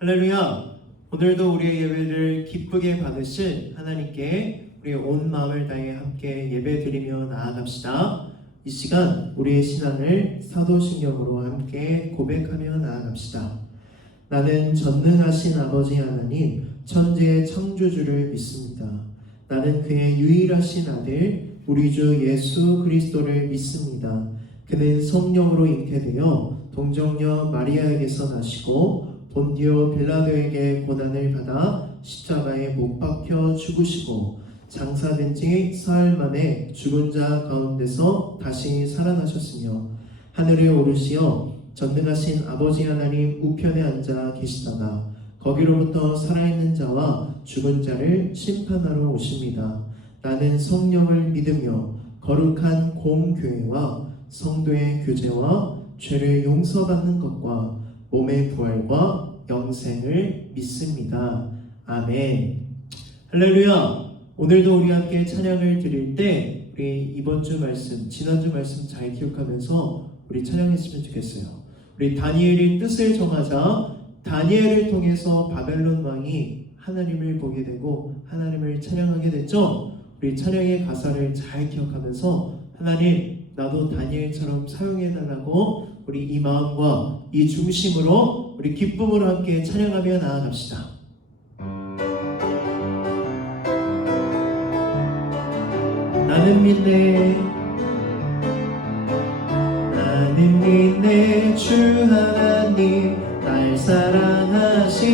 할렐루야! 오늘도 우리의 예배를 기쁘게 받으실 하나님께 우리의 온 마음을 다해 함께 예배드리며 나아갑시다. 이 시간 우리의 신앙을 사도신경으로 함께 고백하며 나아갑시다. 나는 전능하신 아버지 하나님, 천지의 창조주를 믿습니다. 나는 그의 유일하신 아들, 우리 주 예수 그리스도를 믿습니다. 그는 성령으로 잉태되어 동정녀 마리아에게서 나시고 본디오 빌라도에게 고난을 받아 십자가에 못 박혀 죽으시고 장사된 지 사흘 만에 죽은 자 가운데서 다시 살아나셨으며 하늘에 오르시어 전능하신 아버지 하나님 우편에 앉아 계시다가 거기로부터 살아있는 자와 죽은 자를 심판하러 오십니다. 나는 성령을 믿으며 거룩한 공교회와 성도의 교제와 죄를 용서받는 것과 몸의 부활과 영생을 믿습니다. 아멘. 할렐루야. 오늘도 우리 함께 찬양을 드릴 때 우리 이번 주 말씀, 지난주 말씀 잘 기억하면서 우리 찬양했으면 좋겠어요. 우리 다니엘이 뜻을 정하자 다니엘을 통해서 바벨론 왕이 하나님을 보게 되고 하나님을 찬양하게 됐죠. 우리 찬양의 가사를 잘 기억하면서 하나님, 나도 다니엘처럼 사용해달라고 우리 이 마음과 이 중심으로 우리 기쁨으로 함께 찬양하며 나아갑시다. 나는 믿네, 나는 믿네, 주 하나님 날 사랑하시.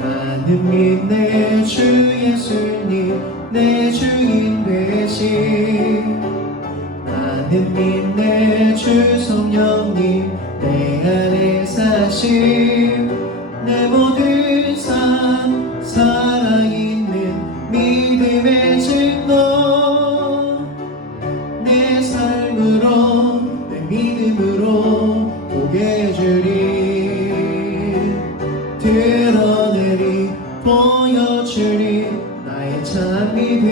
나는 믿네, 주 예수님 내 주인 되시. 나는 믿네, 주 성령님 내 안에 사심. 내 모든 삶 살아있는 믿음의 증거. 내 삶으로 내 믿음으로 보게 주리. 드러내리 보여주리 나의 참 믿음.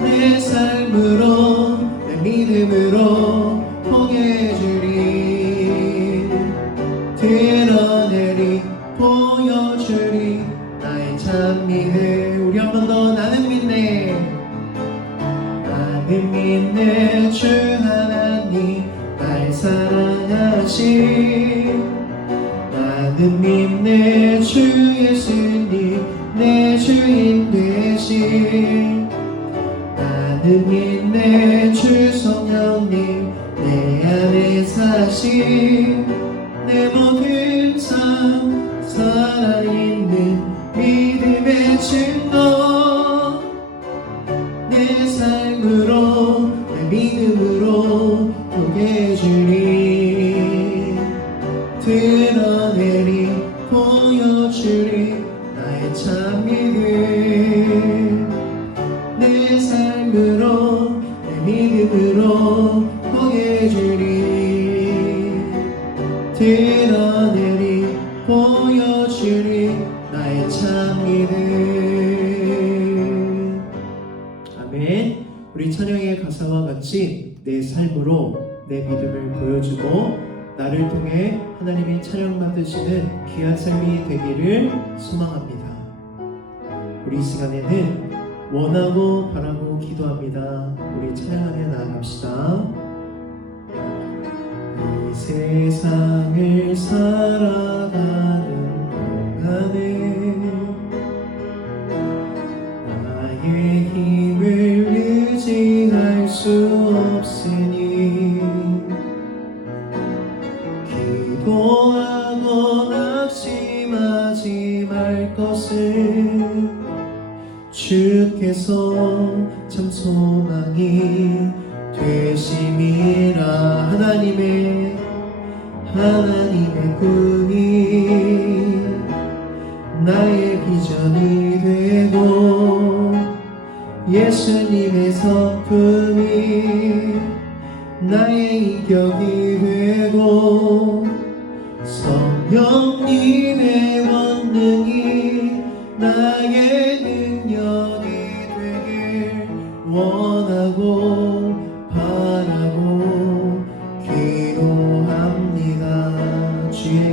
내 삶으로 내 믿음으로 보게 주리. 드러내리 보여주리 나의 참 믿음. 우리 한 번 더. 나는 믿네, 나는 믿네, 주 하나님 날 사랑하시. 나는 믿네, 주 예수님 내 주인 되시. 나는 믿네, 주 성령님 내 안에 사시. 내 모든 삶 살아있는 믿음의 증거. 내 삶으로 내 믿음으로 보게 주리. 드러내리 보여주리 나의 참 믿음. 내 삶으로 내 믿음으로 보게 주리. 드러내리 보여주리 나의 참 믿음. 아멘. 우리 찬양의 가사와 같이 내 삶으로 내 믿음을 보여주고 나를 통해 하나님이 찬양받으시는 귀한 삶이 되기를 소망합니다. 우리 이 시간에는 원하고 바라고 기도합니다. 우리 찬양하며 나아갑시다. 이 세상을 살아가는 동안에 나의 힘을 의지할 수 없으니 기도하고 낙심하지 말 것을 주께서 참 소망이 되심이라. 하나님의 꿈이 나의 비전이 되고 예수님의 성품이 나의 인격이 되고 성령님의 권능이 나의 능력이 되길 원하고 바라고 기도합니다. 주의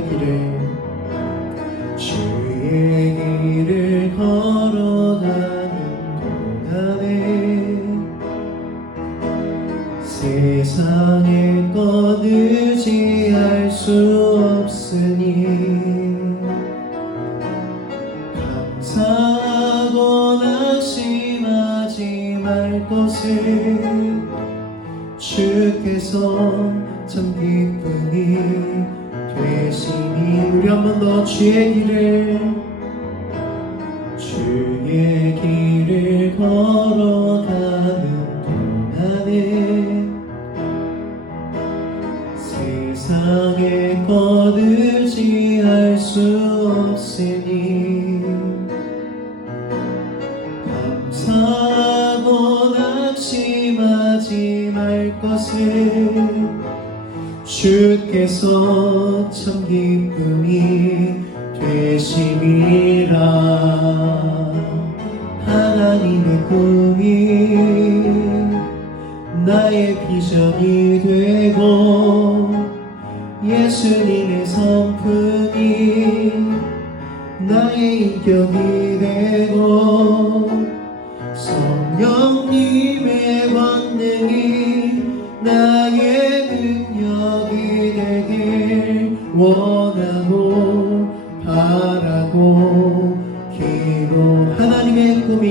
세상의 것 의지할 수 없으니 감사하고 낙심하지 말 것을 주께서 참 기쁨이 되시니 우리 한 번 더 주의 길을 걸어가는 동안에 세상의 것 의지할 수 없으니 감사하고 낙심하지 말 것을 주께서 참 기쁨이 되심이라. 하나님의 꿈이 나의 비전이 되고 예수님의 성품이 나의 인격이 되고 성령님의 권능이 나의 능력이 되길 원하고 바라고 기도. 하나님의 꿈이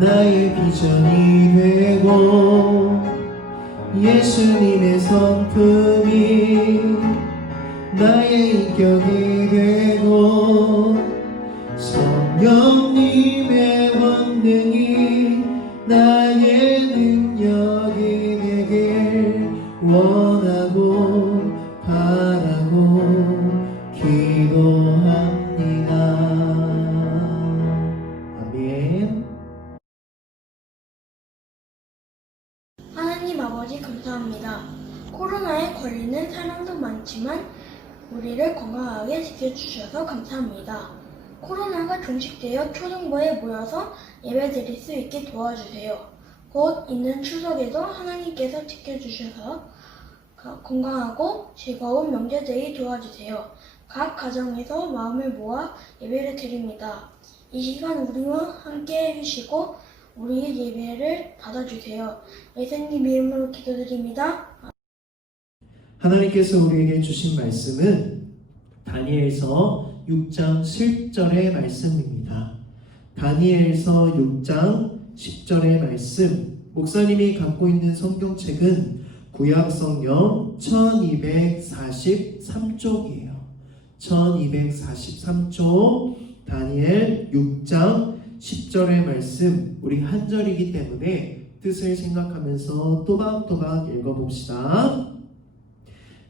나의 비전이 되고 예수님의 성품이 나의 인격이 되고 성령님의 권능이 나의 능력이 되길 원하고 바라고 기도합니다. 아멘. 하나님 아버지 감사합니다. 코로나에 걸리는 사람도 많지만 우리를 건강하게 지켜주셔서 감사합니다. 코로나가 종식되어 초등부에 모여서 예배드릴 수 있게 도와주세요. 곧 있는 추석에도 하나님께서 지켜주셔서 건강하고 즐거운 명절 되게 도와주세요. 각 가정에서 마음을 모아 예배를 드립니다. 이 시간 우리와 함께 해주시고 우리의 예배를 받아주세요. 예수님 이름으로 기도드립니다. 하나님께서 우리에게 주신 말씀은 다니엘서 6장 10절의 말씀입니다. 다니엘서 6장 10절의 말씀, 목사님이 갖고 있는 성경책은 구약성경 1243쪽이에요. 1243쪽 다니엘 6장 10절의 말씀, 우리 한 절이기 때문에 뜻을 생각하면서 또박또박 읽어봅시다.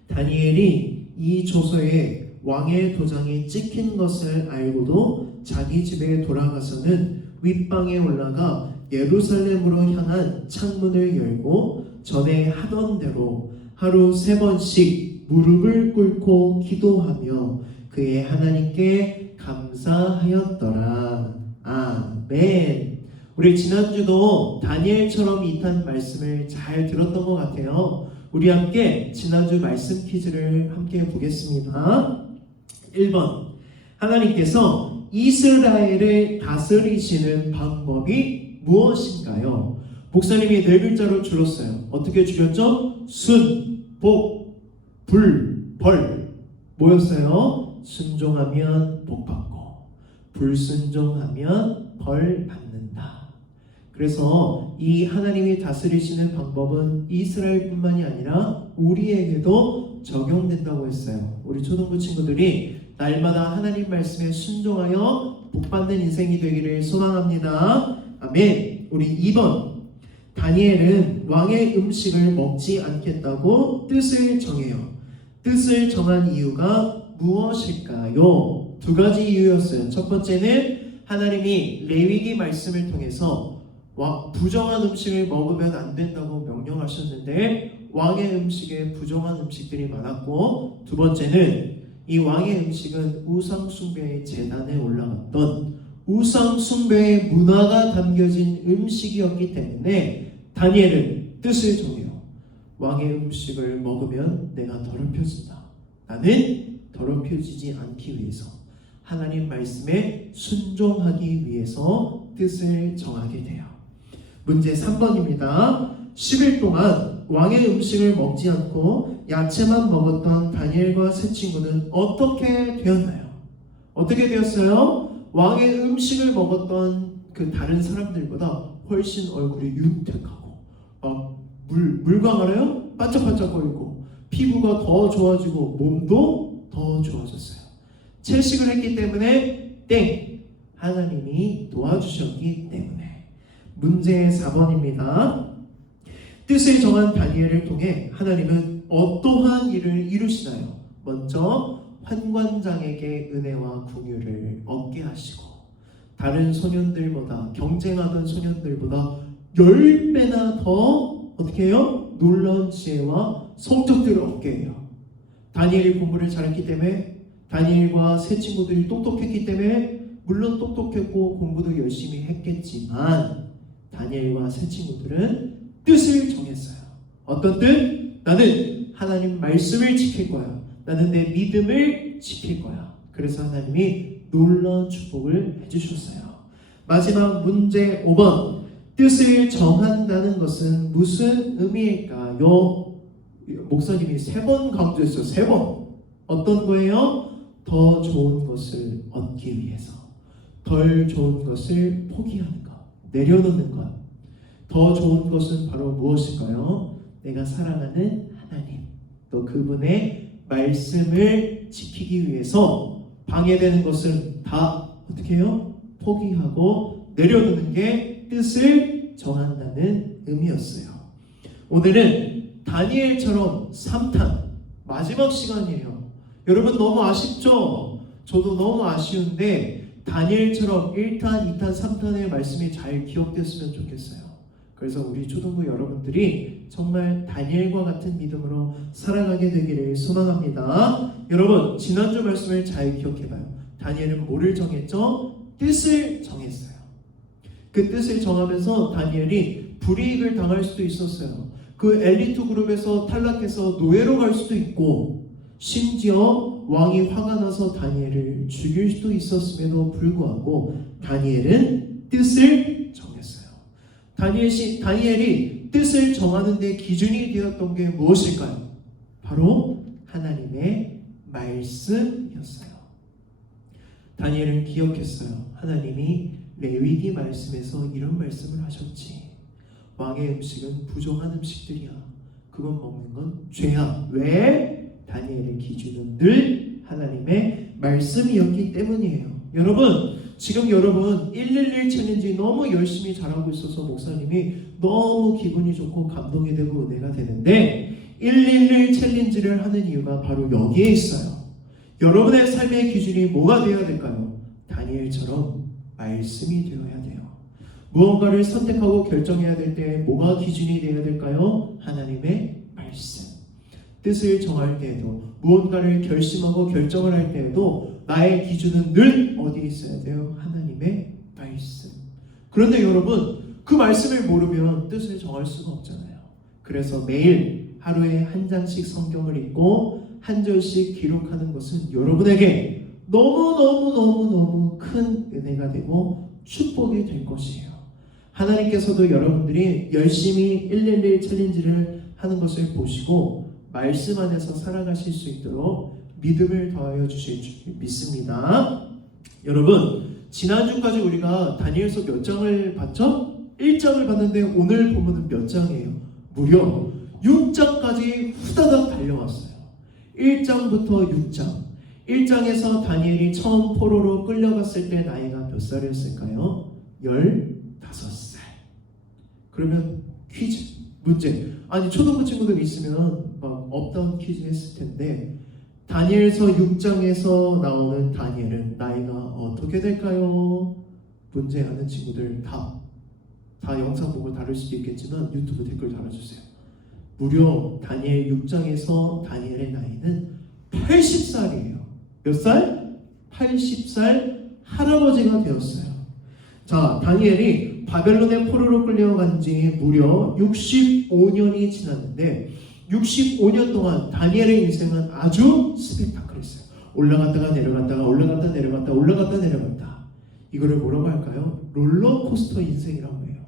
다니엘이 이 조서에 왕의 도장이 찍힌 것을 알고도 자기 집에 돌아가서는 윗방에 올라가 예루살렘으로 향한 창문을 열고 전에 하던 대로 하루 3번씩 무릎을 꿇고 기도하며 그의 하나님께 감사하였더라. 아멘. 우리 지난주도 다니엘처럼 이탄 말씀을 잘 들었던 것 같아요. 우리 함께 지난주 말씀 퀴즈를 함께 보겠습니다. 1번, 하나님께서 이스라엘을 다스리시는 방법이 무엇인가요? 목사님이 4글자로 줄였어요. 어떻게 줄였죠? 순, 복, 불, 벌. 뭐였어요? 순종하면 복 받고 불순종하면 벌 받는다. 그래서 이 하나님이 다스리시는 방법은 이스라엘뿐만이 아니라 우리에게도 적용된다고 했어요. 우리 초등부 친구들이 날마다 하나님 말씀에 순종하여 복받는 인생이 되기를 소망합니다. 아멘. 우리 2번, 다니엘은 왕의 음식을 먹지 않겠다고 뜻을 정해요. 뜻을 정한 이유가 무엇일까요? 2가지 이유였어요. 첫 번째는 하나님이 레위기 말씀을 통해서 부정한 음식을 먹으면 안 된다고 명령하셨는데 왕의 음식에 부정한 음식들이 많았고, 2번째는 이 왕의 음식은 우상숭배의 제단에 올라갔던 우상숭배의 문화가 담겨진 음식이었기 때문에 다니엘은 뜻을 정해요. 왕의 음식을 먹으면 내가 더럽혀진다. 나는 더럽혀지지 않기 위해서, 하나님 말씀에 순종하기 위해서 뜻을 정하게 돼요. 문제 3번입니다. 10일 동안 왕의 음식을 먹지 않고 야채만 먹었던 다니엘과 세 친구는 어떻게 되었나요? 어떻게 되었어요? 왕의 음식을 먹었던 그 다른 사람들보다 훨씬 얼굴이 윤택하고 물광 알아요? 반짝반짝거리고 피부가 더 좋아지고 몸도 더 좋아졌어요. 채식을 했기 때문에 땡! 하나님이 도와주셨기 때문에. 문제 4번입니다. 뜻을 정한 다니엘을 통해 하나님은 어떠한 일을 이루시나요? 먼저 환관장에게 은혜와 긍휼을 얻게 하시고 다른 소년들보다 경쟁하던 소년들보다 10배나 더 어떻게 해요? 놀라운 지혜와 성적들을 얻게 해요. 다니엘이 공부를 잘했기 때문에 다니엘과 세 친구들이 똑똑했기 때문에 물론 똑똑했고 공부도 열심히 했겠지만 다니엘과 세 친구들은 뜻을 정했어요. 어떤 뜻? 나는 하나님 말씀을 지킬 거야. 나는 내 믿음을 지킬 거야. 그래서 하나님이 놀라운 축복을 해주셨어요. 마지막 문제 5번. 뜻을 정한다는 것은 무슨 의미일까요? 목사님이 3번 강조했어요. 3번. 어떤 거예요? 더 좋은 것을 얻기 위해서. 덜 좋은 것을 포기하는 것. 내려놓는 것. 더 좋은 것은 바로 무엇일까요? 내가 사랑하는 하나님. 또 그분의 말씀을 지키기 위해서 방해되는 것은 다 어떻게 해요? 포기하고 내려놓는 게 뜻을 정한다는 의미였어요. 오늘은 다니엘처럼 3탄 마지막 시간이에요. 여러분 너무 아쉽죠? 저도 너무 아쉬운데 다니엘처럼 1탄, 2탄, 3탄의 말씀이 잘 기억됐으면 좋겠어요. 그래서 우리 초등부 여러분들이 정말 다니엘과 같은 믿음으로 살아가게 되기를 소망합니다. 여러분 지난주 말씀을 잘 기억해봐요. 다니엘은 뭐를 정했죠? 뜻을 정했어요. 그 뜻을 정하면서 다니엘이 불이익을 당할 수도 있었어요. 그 엘리트 그룹에서 탈락해서 노예로 갈 수도 있고 심지어 왕이 화가 나서 다니엘을 죽일 수도 있었음에도 불구하고 다니엘은 뜻을 정했어요. 다니엘이 뜻을 정하는 데 기준이 되었던 게 무엇일까요? 바로 하나님의 말씀이었어요. 다니엘은 기억했어요. 하나님이 레위기 말씀에서 이런 말씀을 하셨지. 왕의 음식은 부정한 음식들이야. 그건 먹는 건 죄야. 왜? 다니엘의 기준은 늘 하나님의 말씀이었기 때문이에요. 여러분 지금 여러분 111 챌린지 너무 열심히 잘하고 있어서 목사님이 너무 기분이 좋고 감동이 되고 은혜가 되는데 111 챌린지를 하는 이유가 바로 여기에 있어요. 여러분의 삶의 기준이 뭐가 되어야 될까요? 다니엘처럼 말씀이 되어야 돼요. 무언가를 선택하고 결정해야 될 때 뭐가 기준이 되어야 될까요? 하나님의 말씀. 뜻을 정할 때에도 무언가를 결심하고 결정을 할 때에도 나의 기준은 늘 어디에 있어야 돼요? 하나님의 말씀. 그런데 여러분 그 말씀을 모르면 뜻을 정할 수가 없잖아요. 그래서 매일 하루에 한 장씩 성경을 읽고 한 절씩 기록하는 것은 여러분에게 너무너무너무너무 큰 은혜가 되고 축복이 될 것이에요. 하나님께서도 여러분들이 열심히 111 챌린지를 하는 것을 보시고 말씀 안에서 살아가실 수 있도록 믿음을 더하여 주실 줄 믿습니다. 여러분 지난주까지 우리가 다니엘서 몇 장을 봤죠? 1장을 봤는데 오늘 보면은 몇 장이에요? 무려 6장까지 후다닥 달려왔어요. 1장부터 6장. 1장에서 다니엘이 처음 포로로 끌려갔을 때 나이가 몇 살이었을까요? 15살. 그러면 퀴즈, 문제. 아니 초등부 친구들 있으면 막 업다운 퀴즈 했을 텐데 다니엘서 6장에서 나오는 다니엘은 나이가 어떻게 될까요? 문제 하는 친구들 다 영상 보고 다를 수도 있겠지만 유튜브 댓글 달아주세요. 무려 다니엘 6장에서 다니엘의 나이는 80살이에요. 몇 살? 80살 할아버지가 되었어요. 자, 다니엘이 바벨론의 포로로 끌려간 지 무려 65년이 지났는데 65년 동안 다니엘의 인생은 아주 스펙타클했어요. 올라갔다가 내려갔다가 올라갔다 내려갔다 올라갔다 내려갔다. 이거를 뭐라고 할까요? 롤러코스터 인생이라고 해요.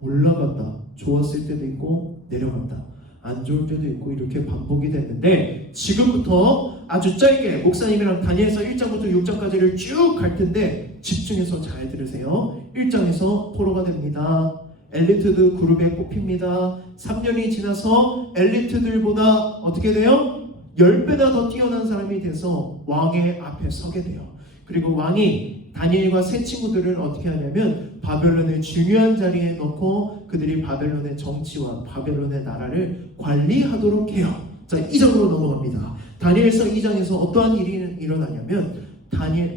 올라갔다 좋았을 때도 있고 내려갔다 안 좋을 때도 있고 이렇게 반복이 됐는데, 지금부터 아주 짧게 목사님이랑 다니엘서 1장부터 6장까지를 쭉 갈 텐데 집중해서 잘 들으세요. 1장에서 포로가 됩니다. 엘리트들 그룹에 꼽힙니다. 3년이 지나서 엘리트들보다 어떻게 돼요? 10배나 더 뛰어난 사람이 돼서 왕의 앞에 서게 돼요. 그리고 왕이 다니엘과 세 친구들을 어떻게 하냐면 바벨론의 중요한 자리에 넣고 그들이 바벨론의 정치와 바벨론의 나라를 관리하도록 해요. 자, 2장으로 넘어갑니다. 다니엘서 2장에서 어떠한 일이 일어나냐면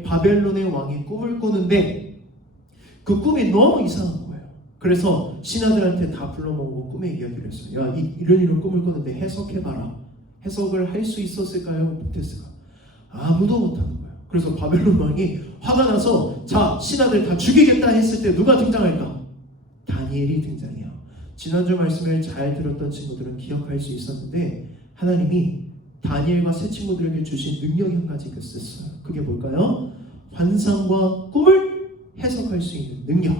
바벨론의 왕이 꿈을 꾸는데 그 꿈이 너무 이상한 거예요. 그래서 신하들한테 다 불러 모으고 꿈의 이야기를 했어요. 야, 이런 꿈을 꿨는데 해석해봐라. 해석을 할 수 있었을까요? 못했을까요? 아무도 못하는 거예요. 그래서 바벨론 왕이 화가 나서 자, 신하들 다 죽이겠다 했을 때 누가 등장할까? 다니엘이 등장해요. 지난주 말씀을 잘 들었던 친구들은 기억할 수 있었는데 하나님이 다니엘과 세 친구들에게 주신 능력이 한 가지 있었어요. 그게 뭘까요? 환상과 꿈을 해석할 수 있는 능력.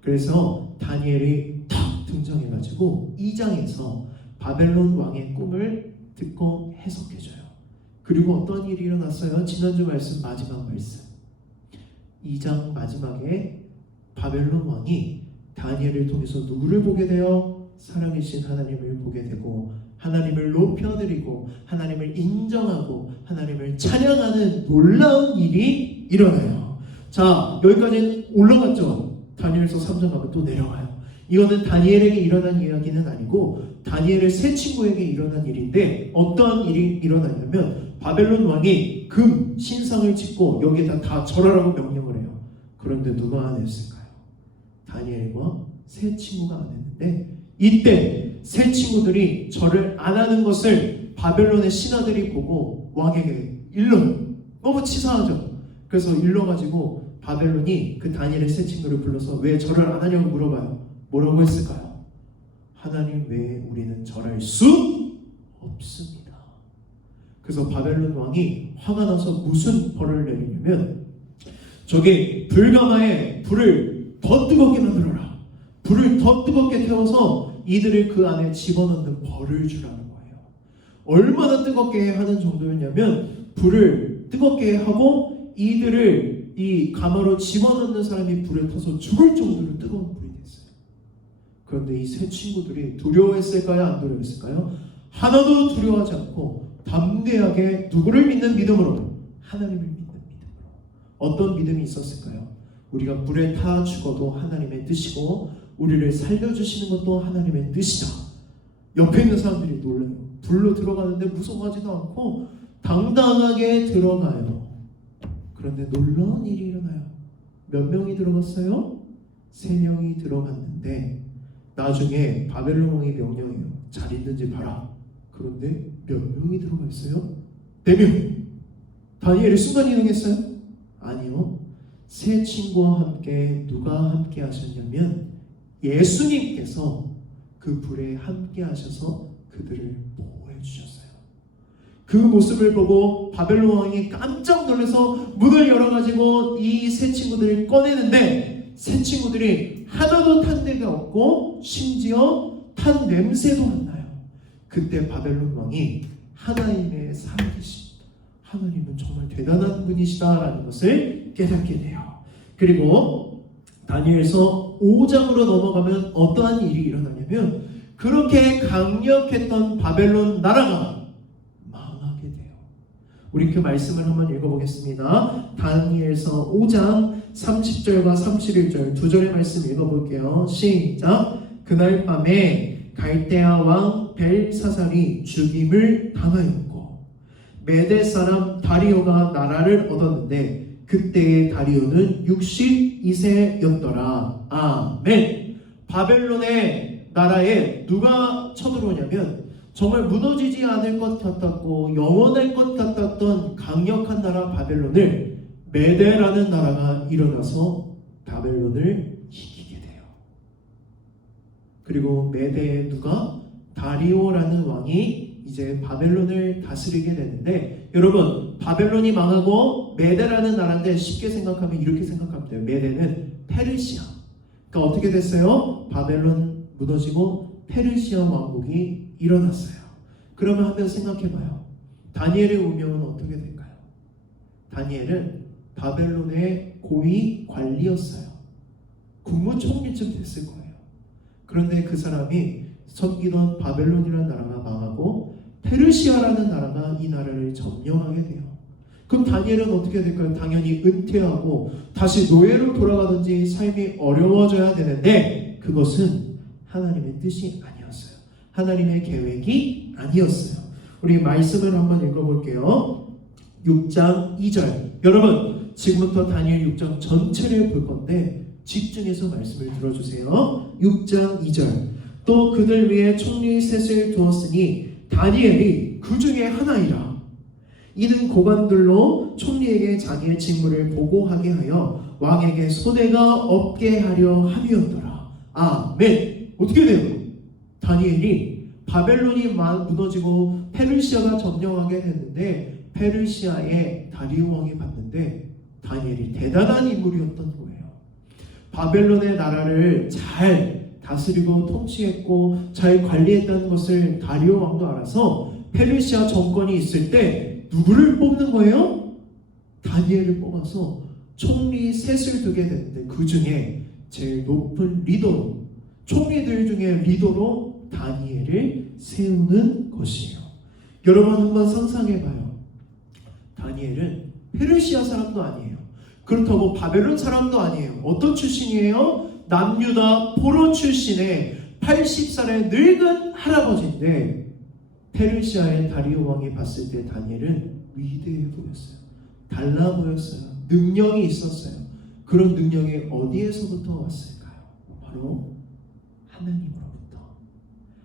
그래서 다니엘이 탁 등장해가지고 2장에서 바벨론 왕의 꿈을 듣고 해석해줘요. 그리고 어떤 일이 일어났어요? 지난주 말씀 마지막 말씀 2장 마지막에 바벨론 왕이 다니엘을 통해서 누구를 보게 돼요? 살아계신 하나님을 보게 되고 하나님을 높여드리고 하나님을 인정하고 하나님을 찬양하는 놀라운 일이 일어나요. 자, 여기까지는 올라갔죠. 다니엘서 3장 가면 또 내려가요. 이거는 다니엘에게 일어난 이야기는 아니고 다니엘의 세 친구에게 일어난 일인데 어떠한 일이 일어나냐면 바벨론 왕이 금 신상을 짓고 여기에다 다 절하라고 명령을 해요. 그런데 누가 안 했을까요? 다니엘과 세 친구가 안 했는데 이때 세 친구들이 절을 안 하는 것을 바벨론의 신하들이 보고 왕에게 일러요. 너무 치사하죠. 그래서 일러가지고 바벨론이 그 다니엘의 세 친구를 불러서 왜 절을 안 하냐고 물어봐요. 뭐라고 했을까요? 하나님 외에 우리는 절할 수 없습니다. 그래서 바벨론 왕이 화가 나서 무슨 벌을 내리냐면 저기 불가마에 불을 더 뜨겁게 만들어라. 불을 더 뜨겁게 태워서 이들을 그 안에 집어넣는 벌을 주라는 거예요. 얼마나 뜨겁게 하는 정도였냐면 불을 뜨겁게 하고 이들을 이 가마로 집어넣는 사람이 불에 타서 죽을 정도로 뜨거운 불이 됐어요. 그런데 이 세 친구들이 두려워했을까요? 안 두려워했을까요? 하나도 두려워하지 않고 담대하게 누구를 믿는 믿음으로? 하나님을 믿는 믿음으로. 어떤 믿음이 있었을까요? 우리가 불에 타 죽어도 하나님의 뜻이고 우리를 살려주시는 것도 하나님의 뜻이다. 옆에 있는 사람들이 놀라요. 불로 들어가는데 무서워하지도 않고 당당하게 들어가요. 그런데 놀라운 일이 일어나요. 몇 명이 들어갔어요? 3명이 들어갔는데 나중에 바벨론 왕이 명령해요. 잘 있는지 봐라. 그런데 몇 명이 들어가 있어요? 4명. 다니엘이 순간 이동했어요? 아니요. 세 친구와 함께 누가 함께 하셨냐면 예수님께서 그 불에 함께 하셔서 그들을 보호해 주셨어요. 그 모습을 보고 바벨론 왕이 깜짝 놀라서 문을 열어가지고 이 세 친구들을 꺼내는데 새 친구들이 하나도 탄 데가 없고 심지어 탄 냄새도 안 나요. 그때 바벨론 왕이 하나님의 살아계신 하나님은 정말 대단한 분이시다라는 것을 깨닫게 돼요. 그리고 다니엘서 5장으로 넘어가면 어떠한 일이 일어나냐면 그렇게 강력했던 바벨론 나라가 망하게 돼요. 우리 그 말씀을 한번 읽어보겠습니다. 다니엘서 5장 30절과 31절 두 절의 말씀 읽어볼게요. 시작. 그날 밤에 갈대아 왕 벨사살이 죽임을 당하였고 메대 사람 다리오가 나라를 얻었는데 그때의 다리오는 62세였더라. 아멘. 바벨론의 나라에 누가 쳐들어오냐면 정말 무너지지 않을 것 같았고 영원할 것 같았던 강력한 나라 바벨론을 메대라는 나라가 일어나서 바벨론을 이기게 돼요. 그리고 메대에 누가? 다리오라는 왕이 이제 바벨론을 다스리게 되는데, 여러분 바벨론이 망하고 메대라는 나라인데 쉽게 생각하면 이렇게 생각하면 돼요. 메대는 페르시아. 그러니까 어떻게 됐어요? 바벨론 무너지고 페르시아 왕국이 일어났어요. 그러면 한번 생각해봐요. 다니엘의 운명은 어떻게 될까요? 다니엘은 바벨론의 고위 관리였어요. 국무총리쯤 됐을 거예요. 그런데 그 사람이 섬기던 바벨론이라는 나라가 망하고 페르시아라는 나라가 이 나라를 점령하게 돼요. 그럼 다니엘은 어떻게 될까요? 당연히 은퇴하고 다시 노예로 돌아가든지 삶이 어려워져야 되는데, 그것은 하나님의 뜻이 아니었어요. 하나님의 계획이 아니었어요. 우리 말씀을 한번 읽어볼게요. 6장 2절. 여러분 지금부터 다니엘 6장 전체를 볼 건데 집중해서 말씀을 들어주세요. 6장 2절. 또 그들 위에 총리 셋을 두었으니 다니엘이 그 중에 하나이라. 이는 고관들로 총리에게 자기의 직무를 보고하게 하여 왕에게 손해가 없게 하려 함이었더라. 아멘. 어떻게 돼요? 다니엘이 바벨론이 무너지고 페르시아가 점령하게 됐는데 페르시아의 다리오 왕이 봤는데 다니엘이 대단한 인물이었던 거예요. 바벨론의 나라를 잘 다스리고 통치했고 잘 관리했다는 것을 다리오 왕도 알아서 페르시아 정권이 있을 때 누구를 뽑는 거예요? 다니엘을 뽑아서 총리 셋을 두게 되는데 그 중에 제일 높은 리더로, 총리들 중에 리더로 다니엘을 세우는 것이에요. 여러분 한번 상상해봐요. 다니엘은 페르시아 사람도 아니에요. 그렇다고 바벨론 사람도 아니에요. 어떤 출신이에요? 남유다 포로 출신의 80살의 늙은 할아버지인데 페르시아의 다리오 왕이 봤을 때 다니엘은 위대해 보였어요. 달라 보였어요. 능력이 있었어요. 그런 능력이 어디에서부터 왔을까요? 바로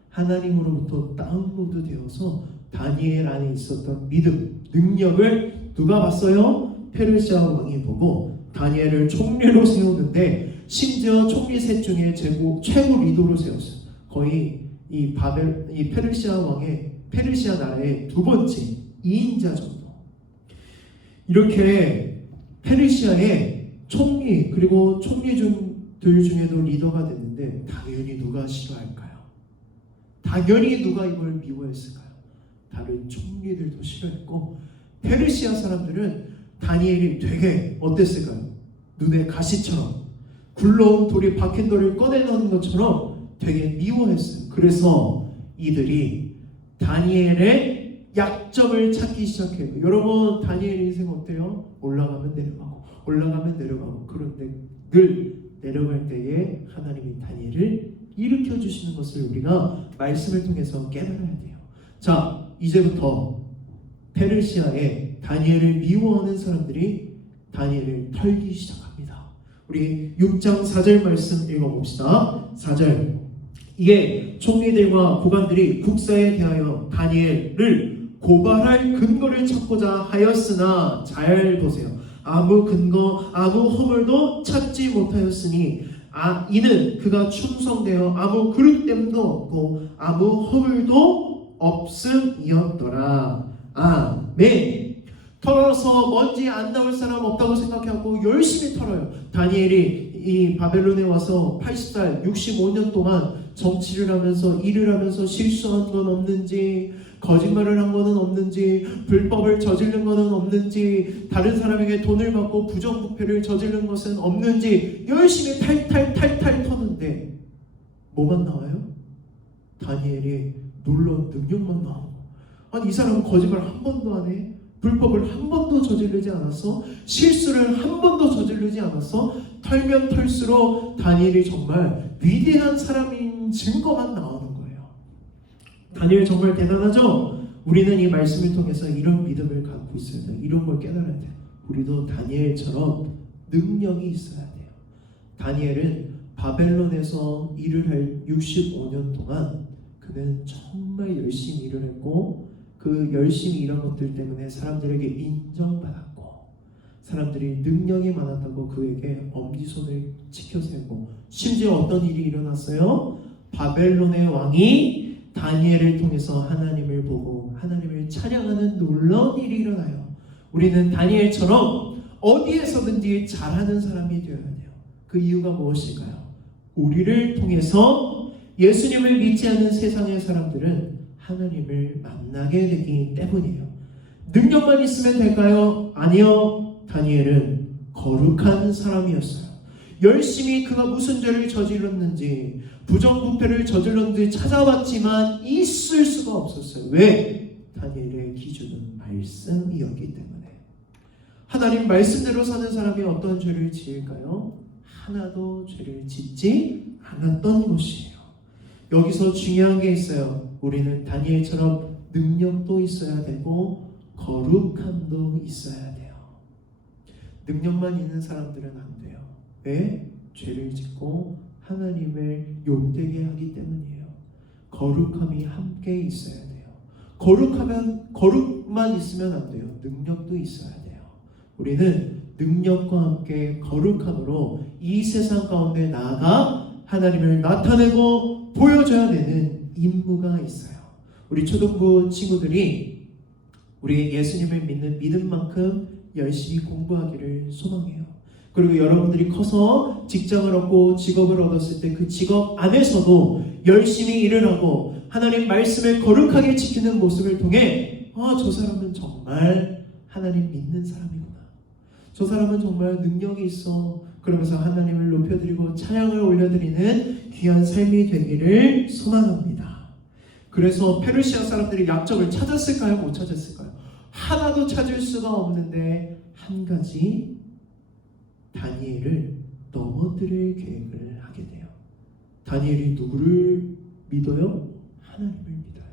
하나님으로부터 다운로드 되어서 다니엘 안에 있었던 믿음, 능력을 누가 봤어요? 페르시아 왕이 보고 다니엘을 총리로 세우는데 심지어 총리 셋 중에 최고 리더로 세웠어요. 거의 이 페르시아 나라의 두 번째 2인자 정도. 이렇게 페르시아의 총리 그리고 총리들 중에도 리더가 됐는데 당연히 누가 싫어할까요? 당연히 누가 이걸 미워했을까요? 다른 총리들도 싫어했고 페르시아 사람들은 다니엘이 되게 어땠을까요? 눈에 가시처럼 굴러온 돌이 박힌 돌을 꺼내놓은 것처럼 되게 미워했어요. 그래서 이들이 다니엘의 약점을 찾기 시작해요. 여러분 다니엘 인생 어때요? 올라가면 내려가고 그런데 늘 내려갈 때에 하나님이 다니엘을 일으켜 주시는 것을 우리가 말씀을 통해서 깨달아야 돼요. 자, 이제부터 페르시아에 다니엘을 미워하는 사람들이 다니엘을 털기 시작합니다. 우리 6장 4절 말씀 읽어봅시다. 4절. 이에 총리들과 고관들이 국사에 대하여 다니엘을 고발할 근거를 찾고자 하였으나 잘 보세요. 아무 근거, 아무 허물도 찾지 못하였으니 이는 그가 충성되어 아무 그릇됨도 없고 아무 허물도 없음이었더라. 아멘. 털어서 먼지 안 나올 사람 없다고 생각하고 열심히 털어요. 다니엘이 이 바벨론에 와서 80살 65년 동안 정치를 하면서 일을 하면서 실수한 건 없는지, 거짓말을 한 거는 없는지, 불법을 저지른 거는 없는지, 다른 사람에게 돈을 받고 부정부패를 저지른 것은 없는지 열심히 탈탈 터는데 뭐만 나와요? 다니엘이 놀라운 능력만 나오고, 아니 이 사람은 거짓말 한 번도 안 해? 불법을 한 번도 저지르지 않았어? 실수를 한 번도 저지르지 않았어? 털면 털수록 다니엘이 정말 위대한 사람인 증거만 나오는 거예요. 다니엘 정말 대단하죠? 우리는 이 말씀을 통해서 이런 믿음을 갖고 있어야 돼요. 이런 걸 깨달아야 돼요. 우리도 다니엘처럼 능력이 있어야 돼요. 다니엘은 바벨론에서 일을 할 65년 동안 그는 정말 열심히 일을 했고 그 열심히 일한 것들 때문에 사람들에게 인정받았고 사람들이 능력이 많았다고 그에게 엄지손을 지켜세우고 심지어 어떤 일이 일어났어요? 바벨론의 왕이 다니엘을 통해서 하나님을 보고 하나님을 찬양하는 놀라운 일이 일어나요. 우리는 다니엘처럼 어디에서든지 잘하는 사람이 되어야 돼요. 그 이유가 무엇일까요? 우리를 통해서 예수님을 믿지 않는 세상의 사람들은 하나님을 만나게 되기 때문이에요. 능력만 있으면 될까요? 아니요. 다니엘은 거룩한 사람이었어요. 열심히 그가 무슨 죄를 저질렀는지, 부정부패를 저질렀는지 찾아봤지만 있을 수가 없었어요. 왜? 다니엘의 기준은 말씀이었기 때문에. 하나님 말씀대로 사는 사람이 어떤 죄를 지을까요? 하나도 죄를 짓지 않았던 것이에요. 여기서 중요한 게 있어요. 우리는 다니엘처럼 능력도 있어야 되고 거룩함도 있어야 돼요. 능력만 있는 사람들은 안 돼요. 왜? 죄를 짓고 하나님을 욕되게 하기 때문이에요. 거룩함이 함께 있어야 돼요. 거룩만 있으면 안 돼요. 능력도 있어야 돼요. 우리는 능력과 함께 거룩함으로 이 세상 가운데 나아가 하나님을 나타내고 보여줘야 되는 임무가 있어요. 우리 초등부 친구들이 우리 예수님을 믿는 믿음만큼 열심히 공부하기를 소망해요. 그리고 여러분들이 커서 직장을 얻고 직업을 얻었을 때 그 직업 안에서도 열심히 일을 하고 하나님 말씀을 거룩하게 지키는 모습을 통해 저 사람은 정말 하나님 믿는 사람이구나. 저 사람은 정말 능력이 있어. 그러면서 하나님을 높여드리고 찬양을 올려드리는 귀한 삶이 되기를 소망합니다. 그래서 페르시아 사람들이 약점을 찾았을까요? 못 찾았을까요? 하나도 찾을 수가 없는데 한 가지, 다니엘을 넘어뜨릴 계획을 하게 돼요. 다니엘이 누구를 믿어요? 하나님을 믿어요.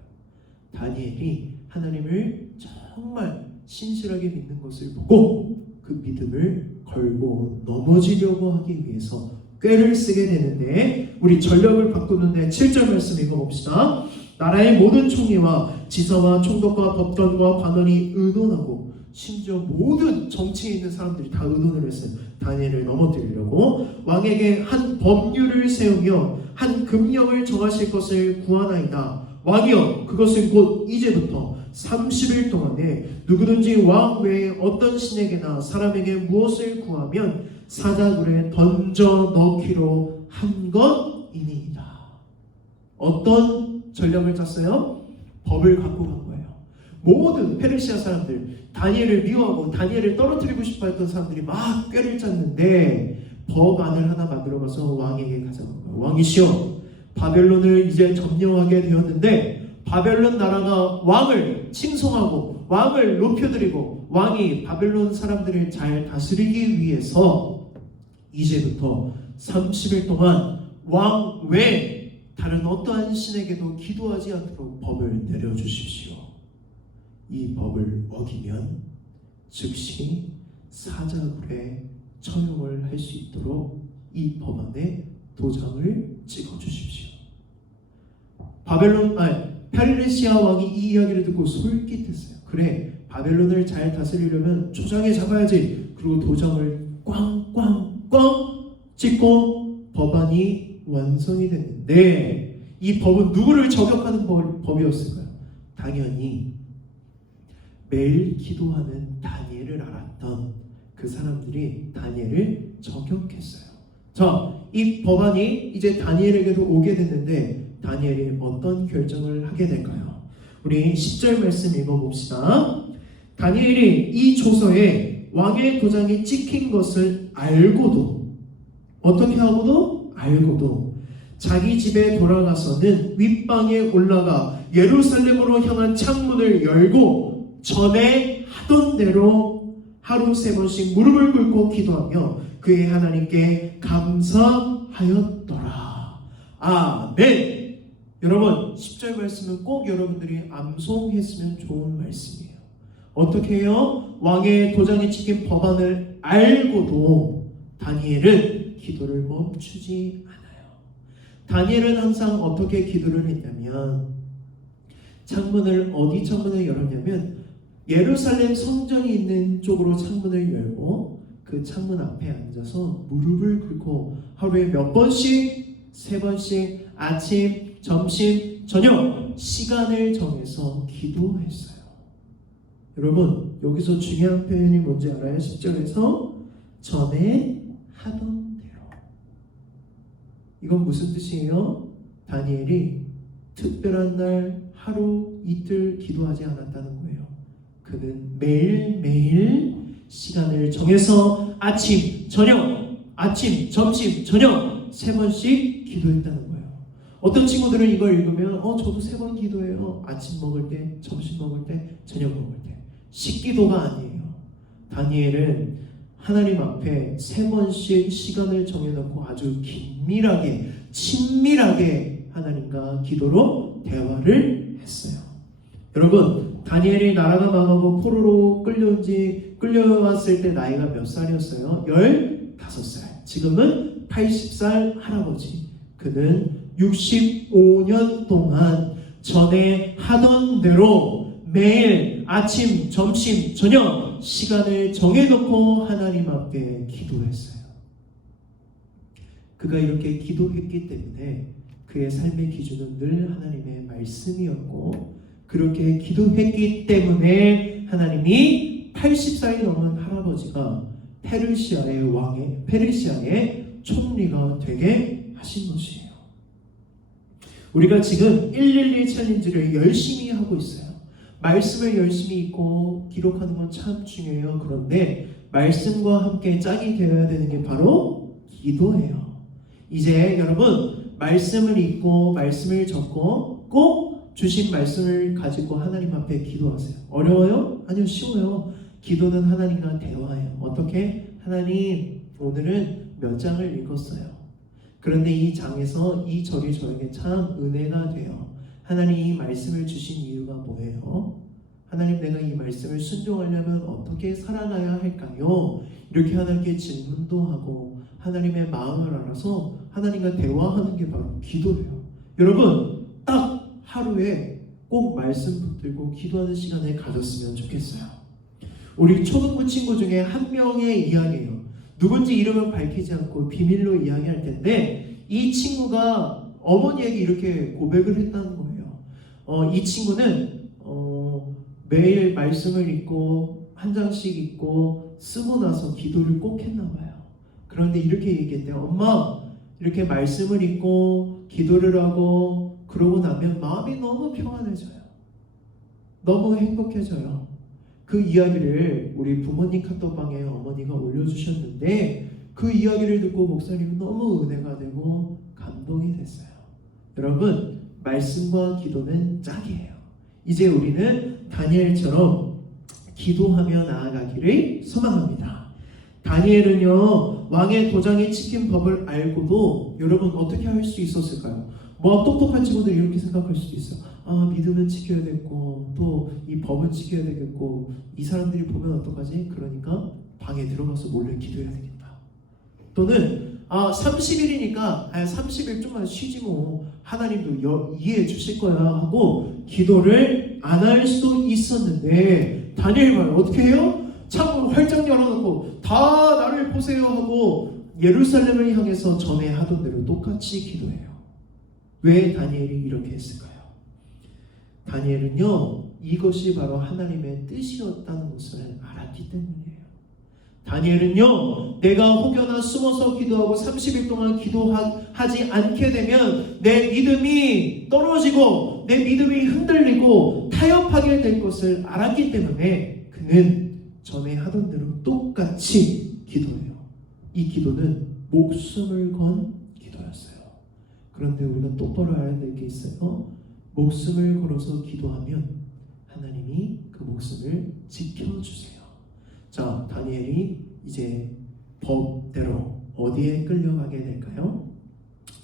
다니엘이 하나님을 정말 신실하게 믿는 것을 보고 그 믿음을 걸고 넘어지려고 하기 위해서 꾀를 쓰게 되는데, 우리 전력을 바꾸는데 7절 말씀 읽어봅시다. 나라의 모든 총리와 지사와 총독과 법관과 관원이 의논하고, 심지어 모든 정치에 있는 사람들이 다 의논을 했어요. 다니엘을 넘어뜨리려고. 왕에게 한 법률을 세우며 한 금령을 정하실 것을 구하나이다. 왕이여, 그것은 곧 이제부터 30일 동안에 누구든지 왕 외에 어떤 신에게나 사람에게 무엇을 구하면 사자굴에 던져 넣기로 한 것이니이다. 어떤 전략을 짰어요? 법을 갖고 간 거예요. 모든 페르시아 사람들, 다니엘을 미워하고 다니엘을 떨어뜨리고 싶어 했던 사람들이 막 꾀를 짰는데 법안을 하나 만들어가서 왕에게 가져간 거예요. 왕이시여, 바벨론을 이제 점령하게 되었는데 바벨론 나라가 왕을 칭송하고 왕을 높여드리고 왕이 바벨론 사람들을 잘 다스리기 위해서 이제부터 30일 동안 왕 외에 다른 어떠한 신에게도 기도하지 않도록 법을 내려주십시오. 이 법을 어기면 즉시 사자굴에 처형을 할 수 있도록 이 법안에 도장을 찍어주십시오. 페르시아 왕이 이 이야기를 듣고 솔깃했어요. 그래, 바벨론을 잘 다스리려면 초장에 잡아야지. 그리고 도장을 꽝꽝꽝 찍고 법안이 완성이 됐는데, 이 법은 누구를 저격하는 법이었을까요? 당연히 매일 기도하는 다니엘을 알았던 그 사람들이 다니엘을 저격했어요. 자, 이 법안이 이제 다니엘에게도 오게 됐는데 다니엘이 어떤 결정을 하게 될까요? 우리 10절 말씀 읽어봅시다. 다니엘이 이 조서에 왕의 도장이 찍힌 것을 알고도, 어떻게 하고도? 알고도 자기 집에 돌아가서는 윗방에 올라가 예루살렘으로 향한 창문을 열고 전에 하던 대로 하루 3번씩 무릎을 꿇고 기도하며 그의 하나님께 감사하였더라. 아멘. 여러분, 10절 말씀은 꼭 여러분들이 암송했으면 좋은 말씀이에요. 어떻게 해요? 왕의 도장이 찍힌 법안을 알고도 다니엘은 기도를 멈추지 않아요. 다니엘은 항상 어떻게 기도를 했냐면, 어디 창문을 열었냐면 예루살렘 성전이 있는 쪽으로 창문을 열고 그 창문 앞에 앉아서 무릎을 꿇고 하루에 몇 번씩 세 번씩 아침, 점심, 저녁 시간을 정해서 기도했어요. 여러분 여기서 중요한 표현이 뭔지 알아요? 10절에서 전에 하던 대로. 이건 무슨 뜻이에요? 다니엘이 특별한 날 하루 이틀 기도하지 않았다는 거예요. 그는 매일매일 시간을 정해서 아침, 저녁, 아침, 점심, 저녁 세 번씩 기도했다는 거예요. 어떤 친구들은 이걸 읽으면 저도 세 번 기도해요. 아침 먹을 때, 점심 먹을 때, 저녁 먹을 때. 식기도가 아니에요. 다니엘은 하나님 앞에 세 번씩 시간을 정해놓고 아주 긴밀하게, 친밀하게 하나님과 기도로 대화를 했어요. 여러분, 다니엘이 나라가 망하고 포로로 끌려왔을 때 나이가 몇 살이었어요? 15살. 지금은 80살 할아버지. 그는 65년 동안 전에 하던 대로 매일 아침, 점심, 저녁 시간을 정해놓고 하나님 앞에 기도했어요. 그가 이렇게 기도했기 때문에 그의 삶의 기준은 늘 하나님의 말씀이었고, 그렇게 기도했기 때문에 하나님이 80살이 넘은 할아버지가 페르시아의 총리가 되게 하신 것이에요. 우리가 지금 112 챌린지를 열심히 하고 있어요. 말씀을 열심히 읽고 기록하는 건 참 중요해요. 그런데 말씀과 함께 짝이 되어야 되는 게 바로 기도예요. 이제 여러분 말씀을 읽고 말씀을 적고 꼭 주신 말씀을 가지고 하나님 앞에 기도하세요. 어려워요? 아니요, 쉬워요. 기도는 하나님과 대화예요. 어떻게? 하나님, 오늘은 몇 장을 읽었어요. 그런데 이 장에서 이 절이 저에게 참 은혜가 돼요. 하나님 이 말씀을 주신 이유가 뭐예요? 하나님, 내가 이 말씀을 순종하려면 어떻게 살아가야 할까요? 이렇게 하나님께 질문도 하고 하나님의 마음을 알아서 하나님과 대화하는 게 바로 기도예요. 여러분, 딱 하루에 꼭 말씀 붙들고 기도하는 시간을 가졌으면 좋겠어요. 우리 초등부 친구 중에 한 명의 이야기예요. 누군지 이름은 밝히지 않고 비밀로 이야기할 텐데, 이 친구가 어머니에게 이렇게 고백을 했다는 거예요. 이 친구는 매일 말씀을 읽고 한 장씩 읽고 쓰고 나서 기도를 꼭 했나 봐요. 그런데 이렇게 얘기했대요. 엄마, 이렇게 말씀을 읽고 기도를 하고 그러고 나면 마음이 너무 평안해져요. 너무 행복해져요. 그 이야기를 우리 부모님 카톡방에 어머니가 올려주셨는데, 그 이야기를 듣고 목사님은 너무 은혜가 되고 감동이 됐어요. 여러분, 말씀과 기도는 짝이에요. 이제 우리는 다니엘처럼 기도하며 나아가기를 소망합니다. 다니엘은요, 왕의 도장에 찍힌 법을 알고도 여러분 어떻게 할 수 있었을까요? 뭐 똑똑한 친구들이 이렇게 생각할 수도 있어요. 믿음은 지켜야 되겠고 또 이 법은 지켜야 되겠고 이 사람들이 보면 어떡하지? 그러니까 방에 들어가서 몰래 기도해야 되겠다. 또는 30일이니까 30일 좀만 쉬지 뭐 하나님도 이해해 주실 거야 하고 기도를 안 할 수도 있었는데, 다니엘 말 어떻게 해요? 창문 활짝 열어놓고 다 나를 보세요 하고 예루살렘을 향해서 전에 하던 대로 똑같이 기도해요. 왜 다니엘이 이렇게 했을까요? 다니엘은요, 이것이 바로 하나님의 뜻이었다는 것을 알았기 때문이에요. 다니엘은요, 내가 혹여나 숨어서 기도하고 30일 동안 기도하지 않게 되면 내 믿음이 떨어지고 내 믿음이 흔들리고 타협하게 될 것을 알았기 때문에 그는 전에 하던 대로 똑같이 기도해요. 이 기도는 목숨을 건 기도였어요. 그런데 우리가 똑바로 알아야 될 게 있어요. 목숨을 걸어서 기도하면 하나님이 그 목숨을 지켜주세요. 자, 다니엘이 이제 법대로 어디에 끌려가게 될까요?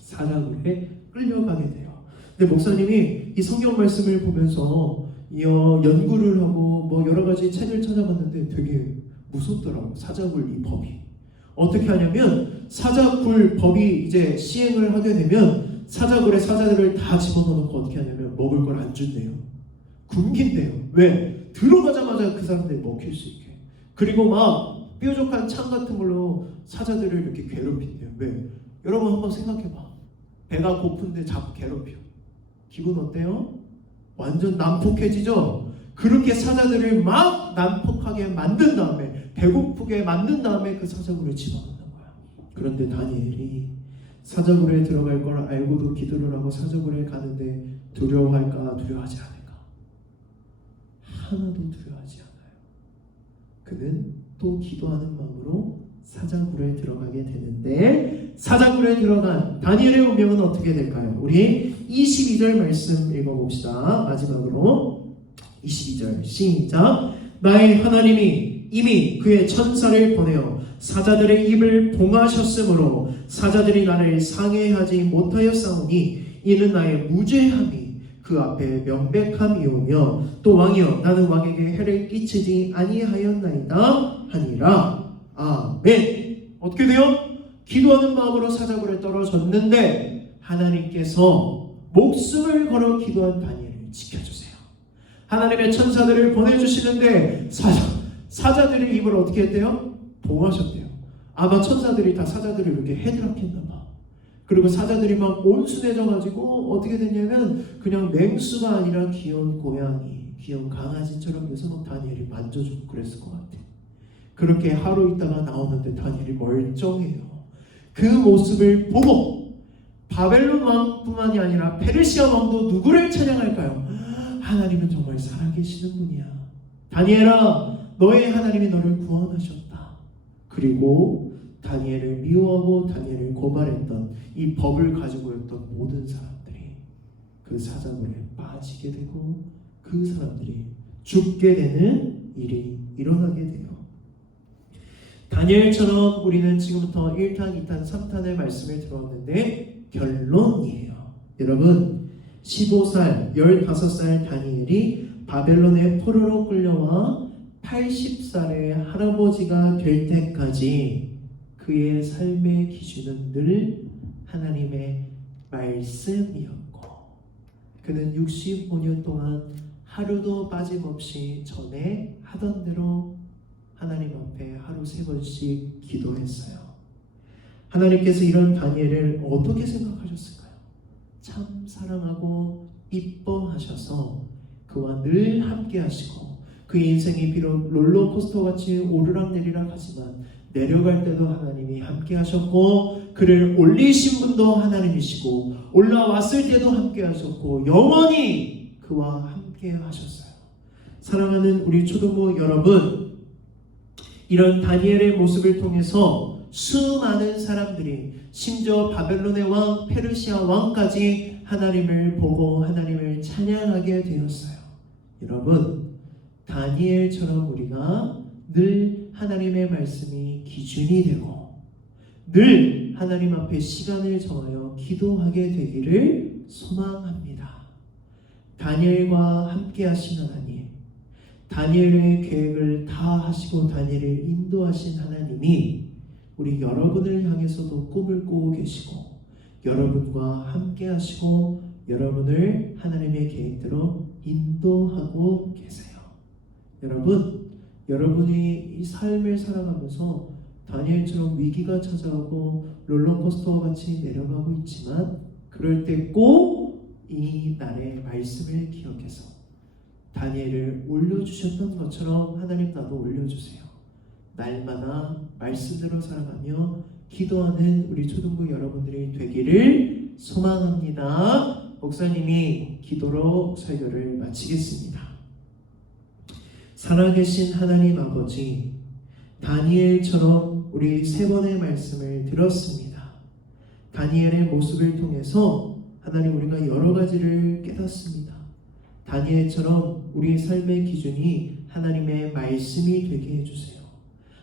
사자굴에 끌려가게 돼요. 근데 목사님이 이 성경 말씀을 보면서 연구를 하고 뭐 여러 가지 책을 찾아봤는데 되게 무섭더라고요. 사자굴 이 법이. 어떻게 하냐면 사자굴 법이 이제 시행을 하게 되면 사자굴에 사자들을 다 집어넣어놓고 어떻게 하냐면 먹을 걸 안 준대요. 굶긴대요. 왜? 들어가자마자 그 사람들이 먹힐 수 있게. 그리고 막 뾰족한 창 같은 걸로 사자들을 이렇게 괴롭힌대요. 왜? 여러분 한번 생각해봐. 배가 고픈데 자꾸 괴롭혀. 기분 어때요? 완전 난폭해지죠? 그렇게 사자들을 막 난폭하게 만든 다음에, 배고프게 만든 다음에 그 사자굴에 집어넣는 거야. 그런데 다니엘이 사자굴에 들어갈 걸 알고도 기도를 하고 사자굴에 가는데 두려워할까 두려워하지 않을까? 하나도 두려워하지 않아요. 그는 또 기도하는 마음으로 사자굴에 들어가게 되는데, 사자굴에 들어간 다니엘의 운명은 어떻게 될까요? 우리 22절 말씀 읽어봅시다. 마지막으로 22절 시작. 나의 하나님이 이미 그의 천사를 보내어 사자들의 입을 봉하셨으므로 사자들이 나를 상해하지 못하였사오니 이는 나의 무죄함이 그 앞에 명백함이오며 또 왕이여 나는 왕에게 해를 끼치지 아니하였나이다 하니라. 아멘. 어떻게 돼요? 기도하는 마음으로 사자굴에 떨어졌는데 하나님께서 목숨을 걸어 기도한 다니엘을 지켜주세요. 하나님의 천사들을 보내주시는데 사자들의 입을 어떻게 했대요? 봉하셨대요. 아마 천사들이 다 사자들을 이렇게 헤드락했나 봐. 그리고 사자들이 막 온순해져가지고 어떻게 됐냐면 그냥 맹수가 아니라 귀여운 고양이, 귀여운 강아지처럼 해서 막 다니엘이 만져주고 그랬을 것 같아. 그렇게 하루 있다가 나오는데 다니엘이 멀쩡해요. 그 모습을 보고 바벨론 왕뿐만이 아니라 페르시아 왕도 누구를 찬양할까요? 하나님은 정말 살아계시는 분이야. 다니엘아, 너의 하나님이 너를 구원하셨다. 그리고 다니엘을 미워하고 다니엘을 고발했던 이 법을 가지고 있던 모든 사람들이 그 사자굴에 빠지게 되고 그 사람들이 죽게 되는 일이 일어나게 돼요. 다니엘처럼 우리는 지금부터 1탄, 2탄, 3탄의 말씀을 들었는데 결론이에요. 여러분, 15살, 15살 다니엘이 바벨론의 포로로 끌려와 80살의 할아버지가 될 때까지 그의 삶의 기준은 늘 하나님의 말씀이었고, 그는 65년 동안 하루도 빠짐없이 전에 하던 대로 하나님 앞에 하루 3번씩 기도했어요. 하나님께서 이런 다니엘을 어떻게 생각하셨을까요? 참 사랑하고 이뻐하셔서 그와 늘 함께 하시고, 그 인생이 비록 롤러코스터같이 오르락내리락 하지만 내려갈 때도 하나님이 함께 하셨고, 그를 올리신 분도 하나님이시고 올라왔을 때도 함께 하셨고 영원히 그와 함께 하셨어요. 사랑하는 우리 초등부 여러분, 이런 다니엘의 모습을 통해서 수많은 사람들이, 심지어 바벨론의 왕, 페르시아 왕까지 하나님을 보고 하나님을 찬양하게 되었어요. 여러분, 다니엘처럼 우리가 늘 하나님의 말씀이 기준이 되고 늘 하나님 앞에 시간을 정하여 기도하게 되기를 소망합니다. 다니엘과 함께 하신 하나님, 다니엘의 계획을 다 하시고 다니엘을 인도하신 하나님이 우리 여러분을 향해서도 꿈을 꾸고 계시고 여러분과 함께 하시고 여러분을 하나님의 계획대로 인도하고 계세요. 여러분, 여러분이 이 삶을 살아가면서 다니엘처럼 위기가 찾아오고 롤러코스터 같이 내려가고 있지만 그럴 때 꼭 이 날의 말씀을 기억해서 다니엘을 올려주셨던 것처럼 하나님 나도 올려주세요. 날마다 말씀대로 살아가며 기도하는 우리 초등부 여러분들이 되기를 소망합니다. 목사님이 기도로 설교를 마치겠습니다. 살아계신 하나님 아버지, 다니엘처럼 우리 3번의 말씀을 들었습니다. 다니엘의 모습을 통해서 하나님 우리가 여러 가지를 깨닫습니다. 다니엘처럼 우리의 삶의 기준이 하나님의 말씀이 되게 해주세요.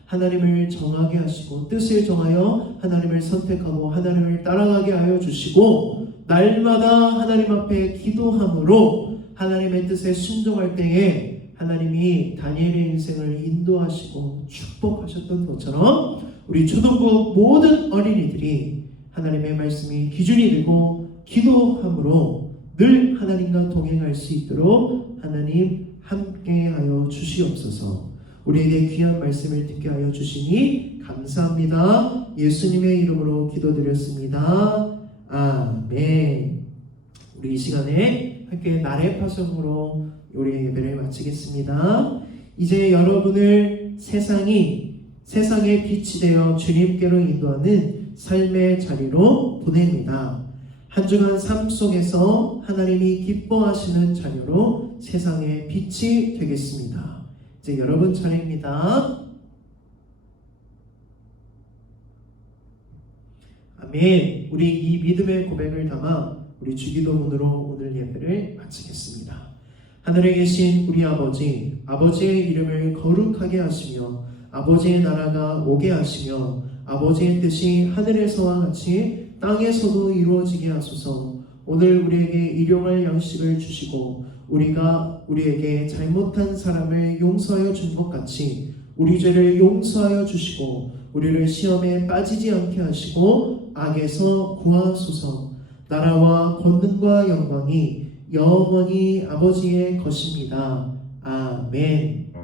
하나님을 정하게 하시고 뜻을 정하여 하나님을 선택하고 하나님을 따라가게 하여 주시고 날마다 하나님 앞에 기도함으로 하나님의 뜻에 순종할 때에 하나님이 다니엘의 인생을 인도하시고 축복하셨던 것처럼 우리 초등부 모든 어린이들이 하나님의 말씀이 기준이 되고 기도함으로 늘 하나님과 동행할 수 있도록 하나님 함께하여 주시옵소서. 우리에게 귀한 말씀을 듣게 하여 주시니 감사합니다. 예수님의 이름으로 기도드렸습니다. 아멘. 우리 이 시간에 함께 나의 파송으로 우리의 예배를 마치겠습니다. 이제 여러분을 세상의 빛이 되어 주님께로 인도하는 삶의 자리로 보냅니다. 한 주간 삶 속에서 하나님이 기뻐하시는 자녀로 세상의 빛이 되겠습니다. 이제 여러분 차례입니다. 아멘. 우리 이 믿음의 고백을 담아 우리 주기도문으로 오늘 예배를 마치겠습니다. 하늘에 계신 우리 아버지, 아버지의 이름을 거룩하게 하시며 아버지의 나라가 오게 하시며 아버지의 뜻이 하늘에서와 같이 땅에서도 이루어지게 하소서. 오늘 우리에게 일용할 양식을 주시고 우리가 우리에게 잘못한 사람을 용서하여 준 것 같이 우리 죄를 용서하여 주시고 우리를 시험에 빠지지 않게 하시고 악에서 구하소서. 나라와 권능과 영광이 영원히 아버지의 것입니다. 아멘.